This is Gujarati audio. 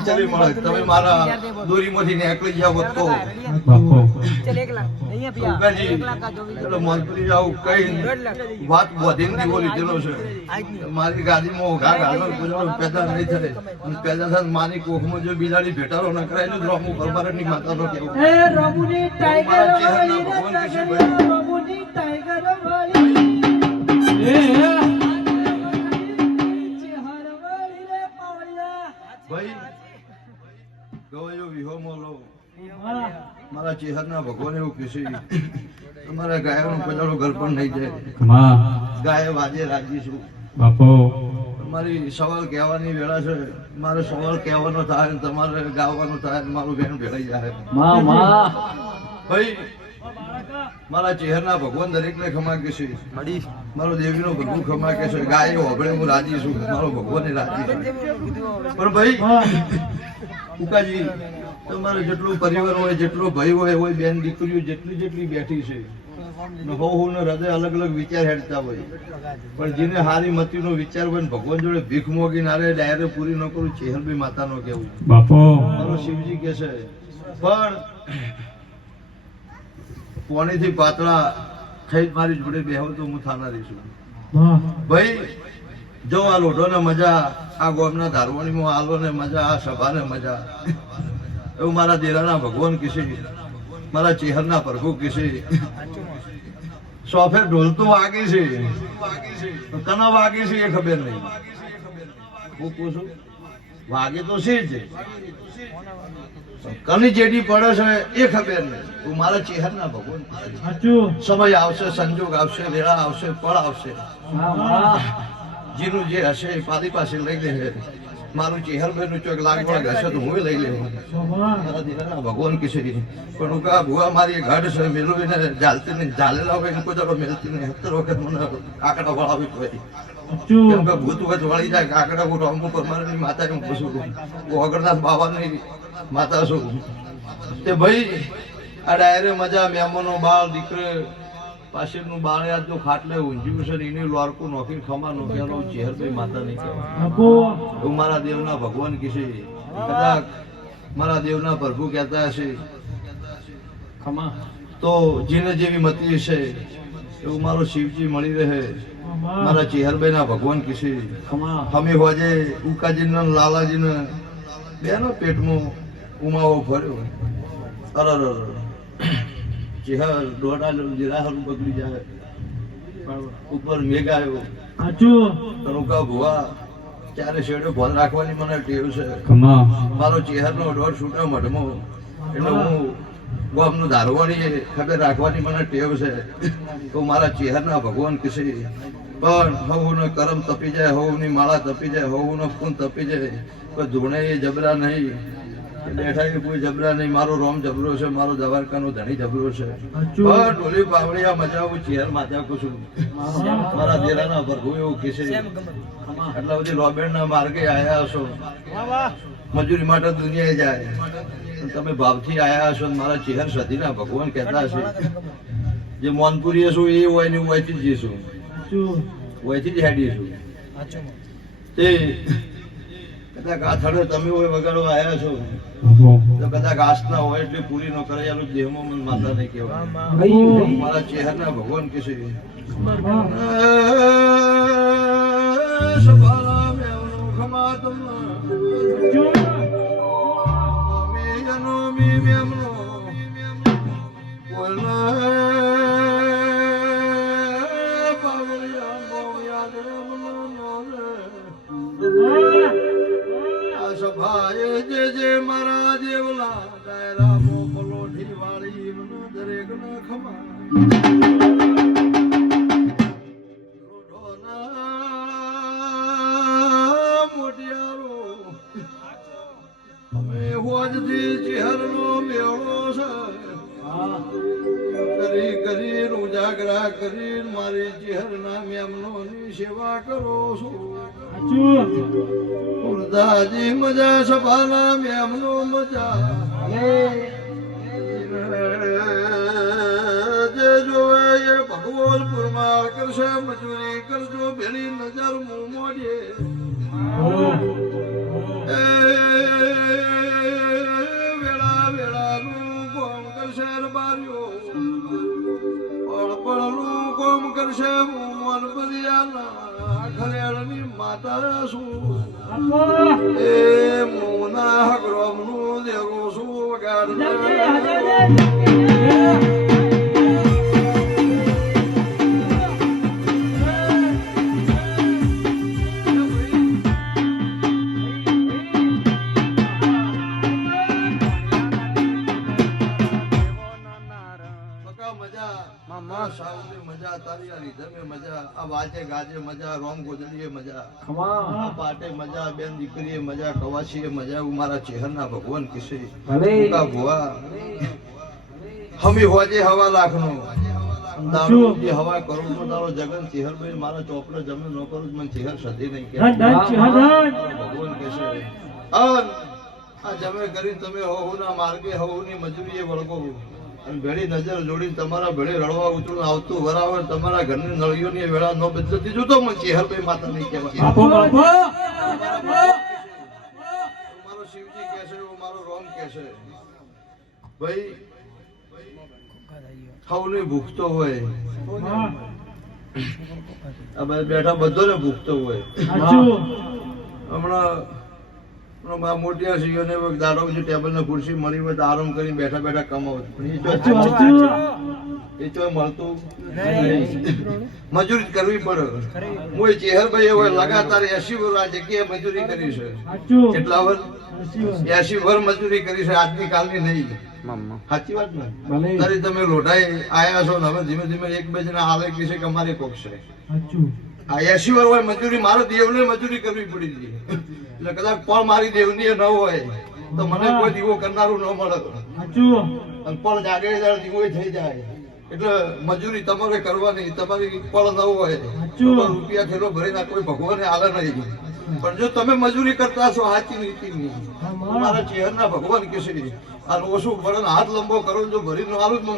ચલી મળે તમે મારા દોરીમાંથી નીકળી જાવ તો ચલો મોનપુરી જાવ કઈ વાત બોધીને બોલી દીધો છે મારી ગાડીમાં ઘા ગાળો પેદા નહીં થાય પેદા થાય માની કોખમાં જો બિલાડી ભેટારો ન કરાય તો રોમુ પરમારની માતાનો કેવું એ રમુની ટાઈગર વાળી રમુની ટાઈગર વાળી એ ભાઈ ગવાયો વિહો મોલો મારા ચેહરના ભગવાન એવું કહેશે તમારા ગાયનો પજાડો ઘર પણ નહીં જાય ગાય વાજે રાજી છું બાપો મારી સવાલ કહેવાની વેળા છે મારે સવાલ કહેવાનો થાય ને તમારે ગાવાનો થાય ને મારું બેન ભેળાઈ જાય ભાઈ મારા ચહેરના ભગવાન દરેકને ખમા કે છે મારો દેવીનો ભગવાન ખમા કે છે ગાય હોબળે હું રાજી છું મારો ભગવાન રાજી છે પણ ભાઈ ઉકાજી તમારે જેટલું પરિવાર હોય જેટલો ભાઈ હોય બેન દીકરીઓ જેટલી બેઠી છે હું હૃદય અલગ અલગ વિચાર હેડતા હોય પણ જેને હારી મતીનો વિચાર હોય ને ભગવાન જોડે ભીખ મોગી નારે ડાયરે પૂરી ન કરું ચેહરભાઈ માતાનો કેવું બાપો મારો શિવજી કે છે પણ પોણીથી પાતળા થઈ મારી જોડે બેહો તો હું થાના રહીશું ભાઈ જો આ લોઢો ને મજા આ ગોમના ધારવાણીમાં આલો ને મજા આ સભા ને મજા એવું મારા દેરાના ભગવાન કિશે મારા ચેહરના પ્રભુ કિશે સોફે ઢોલ તો વાગી છે કના વાગી છે એ ખબર નહીં હું પૂછું વાગે તો છે જ કની જેડી પડે છે એ ખબર નહીં હું મારા ચેહરના ભગવાન સમય આવશે સંજોગ આવશે વેળા આવશે પળ આવશે જેનું જે હશે એ પારી પાસે લઈ લે મારું ચેહરભાઈ નું ચોક લાગવા હશે તો હું લઈ લેવું ભગવાન કિશોરી પણ હું કા ભુવા મારી ઘાટ છે મેલું એને જાલતી નહીં જાલેલા હોય કોઈ દાડો મેલતી નહીં 70 વખત મને કાકડા વળાવી હોય કેમ કે ભૂત વખત વળી જાય કાકડા હું રામુ પરમારની માતા હું પૂછું ઓગણનાથ બાવાની માતા છું તે ભાઈ આ ડાયરે મજા મહેમાનો બાળ દીકરે પાછળનું બાળ યાદ જો ખાટલે ઊંઝ્યું છે એની લોરકું નોખી ખમા નોખેલો ચેહરભાઈ માતા નહીં કહેવાય હું મારા દેવના ભગવાન કહેશે કદાચ મારા દેવના પ્રભુ કહેતા હશે ખમા તો જેને જેવી મતી છે એવું મારો શિવજી મળી રહે મારા ચેહરભાઈના ભગવાન કહેશે અમે હોજે ઉકાજીને લાલાજીને બેનો પેટમાં ઉમાવો ફર્યો અરર ચેહર દોડા જીરાહર બગડી જાય ઉપર મેઘ આવ્યો કનુકા ભુવા ત્યારે શેડો ફોન રાખવાની મને ટેવ છે મારો ચેહરનો દોડ છૂટા મઢમો એટલે હું ગામનું ધારવાની ખબર રાખવાની મને ટેવ છે તો મારા ચેહરના ભગવાન કિશે પણ હવનો કરમ તપી જાય હવની માળા તપી જાય હવનો ખૂન તપી જાય કોઈ ધૂણે એ જબરા નહીં બેઠા કોઈ જબરા નહીં મારો રોમ જબરો છે મારો દ્વારકાનો ધણી જબરો છે પણ ઢોલી પાવડિયા મજાવું ચેહર માજા કુશું મારા દેરાના ભરભુ એવું કિશે એટલા બધી રોબેડના માર્ગે આયા હશો મજૂરી માટે દુનિયાએ જાય તમે ભાવથી આયા હશો મારા ચેહર સતીના ભગવાન કહેતા હશે જે મોનપુરી હશું એ હોય ને હોયથી જ જઈશું હોયથી જ હેડીશું તે કદાચ આ થડે તમે હોય વગાડવા આવ્યા છો તો કદાચ આસના હોય એટલે પૂરી ન કરાયેલું દેહમાં મન માતા નહીં કહેવાય મારા ચેહરના ભગવાન કે છે સભાએ જે જે મારા દેવલા ડાયરા મોકલોઠી વાળી મને દરેક ને ખમા મોટિયારો અમે હોજથી ચેહરનો મેળો છે કરી ઉજાગરા કરી મારી ચેહરના મેમનોની સેવા કરો છો દાદી મજા સભાના મેમનો મજા જે જોવે એ ભગવાનપુર માં કરશે મજૂરી કરજો ભેળી નજર મું મોડીએ મારી આ રીધમે મજા, આ વાજે ગાજે મજા, રોમ ગોદડીએ મજા, ખમા આ પાટે મજા, બેન દીકરીએ મજા, કવાશીએ મજા, હું મારા ચેહરના ભગવાન કિસે ભલે ભૂકા ભુવા હમી હોજે હવા લાખનો દારૂ જે હવા કરું તો તારો જગન ચેહરભાઈ મારા ચોપડે જમે ન કરું મને ચેહર સદી નહીં કે ભગવાન કહેશે આ જમે કરી તમે હોના માર્ગે હોની મજૂરીએ વળગો અને ભેળી નજર જોડી તમારા ભેળે રળવા ઉતરું આવતું વરાવર તમારા ઘરની નળીઓની વેળા ન બદલતી જોતો મને ચેહરભાઈ માતા નહીં કહેવાય. મારો શિવજી કહેશે મારો રોમ કહેશે ભાઈ ખાવને ભૂખતો હોય આ બેઠા બધોને ભૂખતો હોય. હમણાં મોટિયા સિંહોને દાડો બીજું ટેબલ ને ખુરશી મળી હોય તો આરામ કરી બેઠા બેઠા કમાવ એ ચોય મળતું મજૂરી કરવી પડે. હું ચેહરભાઈ હોય લગાતાર 80 વર્ષ આ જગ્યાએ મજૂરી કરી છે. કેટલા વર્ષ? 80 વર્ષ મજૂરી કરી છે, આજની કાલની નહીં. સાચી વાત ને? તારી તમે લોઢાઈ આયા છો ને હવે ધીમે ધીમે એક બે જણા હાલે કે છે કે અમારે કોક છે આ 80 વર્ષ હોય મજૂરી મારો દેવને મજૂરી કરવી પડી હતી. એટલે કદાચ પણ મારી દેવની ન હોય તો મને કોઈ દીવો કરનારું ન મળે અને પણ જાગે ત્યારે દીવો થઈ જાય. એટલે મજૂરી તમારે કરવાની, તમારી પણ ન હોય તો રૂપિયા થેલો ભરીને કોઈ ભગવાને આલે નહીં. પણ જો તમે મજૂરી કરતા છો સાચી નીતિ ની મારા ચેહરના ભગવાન કે છે અને ઓછું ભરણ હાથ લંબો કરો જો ભરી નો આલું જ